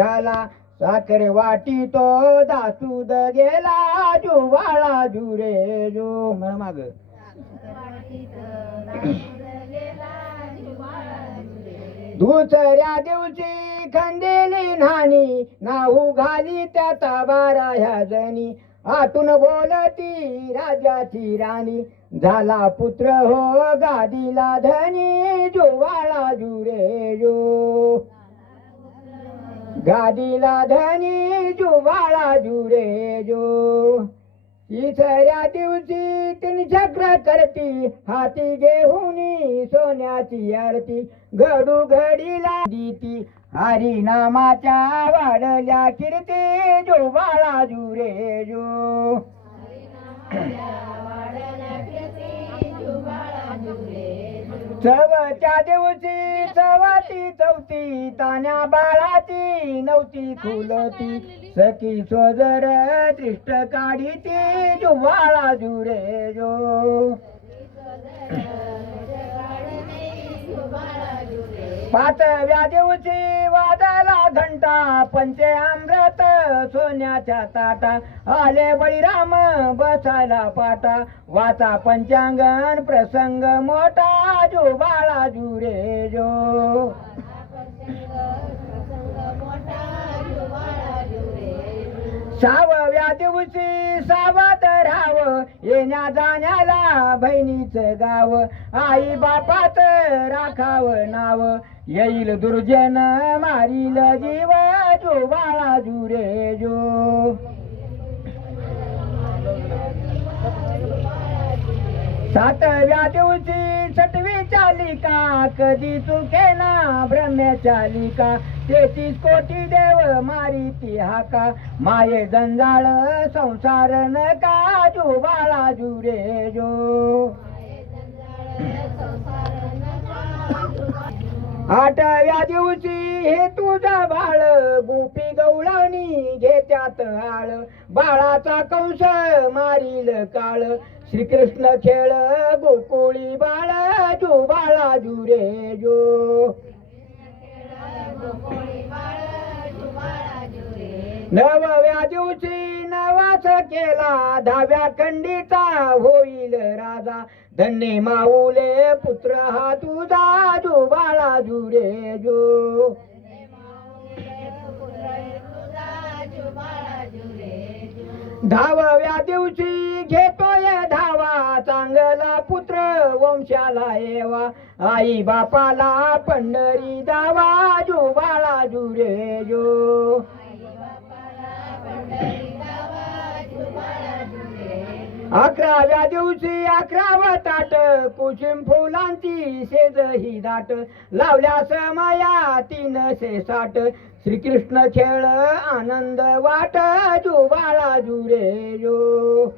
निघाला साखर वाटी तो दासूद गेला जुवाळा जुरे जो म्हणा माग दुसऱ्या दिवशी खंदेली न्हाणी नाहू घाली त्यात बारा ह्या जणी आतून बोलती राजाची राणी झाला पुत्र हो गादीला धनी जुवाळा जुरे जो गादीला धनी जुवाळा जुरे जो तिसऱ्या दिवशी तीन चक्र करती हाती घेऊनी सोन्याची आरती घडू घडीला देती हरिनामाच्या वाढल्या कीर्ती जुवाळा जुरे जो चवच्या दिवशी चवाती चौथी तान्या बाळाची नवती खुलती सखी सोजर दृष्ट काढीती जुवाळा जुरे जो पाचव्या दिवशी वाजला घंटा पंचे अमृत सोन्याच्या ताटा आले बळीराम बसायला पाटा वाचा पंचांगण प्रसंग मोठा जुवाळा जुरे जो सहाव्या दिवशी सावध राहाव येण्या जाण्याला बहिणीचं गाव आई बापाच राखाव नाव येईल दुर्जन मारील जीव जुवाळा जुरे जो सातव्या दिवशी छठवी चालिका कधी चुकेना ब्रह्म चालिका 33 कोटी देव मारी हाका माये जंजाळ संसार नका जुवाळा जुरे जो आठव्या दिवशी हे तुझा बाळ गोपी गवळणी घेत्यात आळ बाळाचा कंस मारील काळ श्रीकृष्ण खेळ गोकुळी बाळ जुवाळा जुरे जो नवव्या दिवशी नवास केला 10व्या खंडीचा होईल राजा धन्य माऊले पुत्र हा तुझा जुवाळा जुरे जो 10व्या दिवशी घेतोय धावा चांगला पुत्र वंशाला येवा आई बापाला पंढरी दावा जुवाळा जुरे जो 11व्या दिवशी 11व ताट कुसुम फुलांची सेज ही दाट लावल्या समया 360 श्रीकृष्ण खेळ आनंद वाट जुवाळा जुरे जो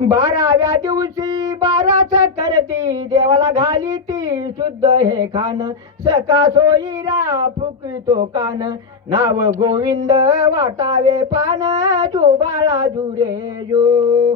12व्या दिवशी 12च करती देवाला घाली ती शुद्ध हे खान सका सोयीरा फुकितो कान नाव गोविंद वाटावे पान जुवाळा जुरे जो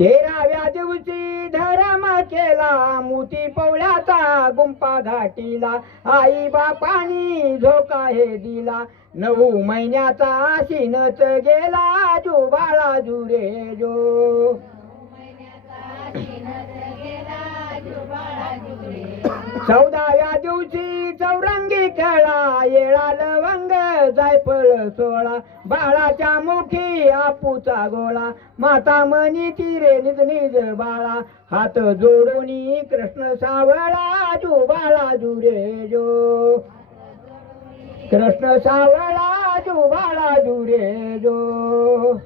13व्या दिवशी धरम केला मोती पवळ्याचा गुंपा घाटीला आई बापानी झोका हे दिला 9 महिन्याचा शिनच गेला जुवाळा जुरे जो 14व्या दिवशी चौरंगी खेळा येळा लवंग जायफळ सोळा बाळाच्या मुखी आपूचा गोळा माता म्हणी तिरे निज निज बाळा हात जोडूनी कृष्ण सावळा जुवाळा जुरे जो कृष्ण सावळा जुवाळा जुरे जो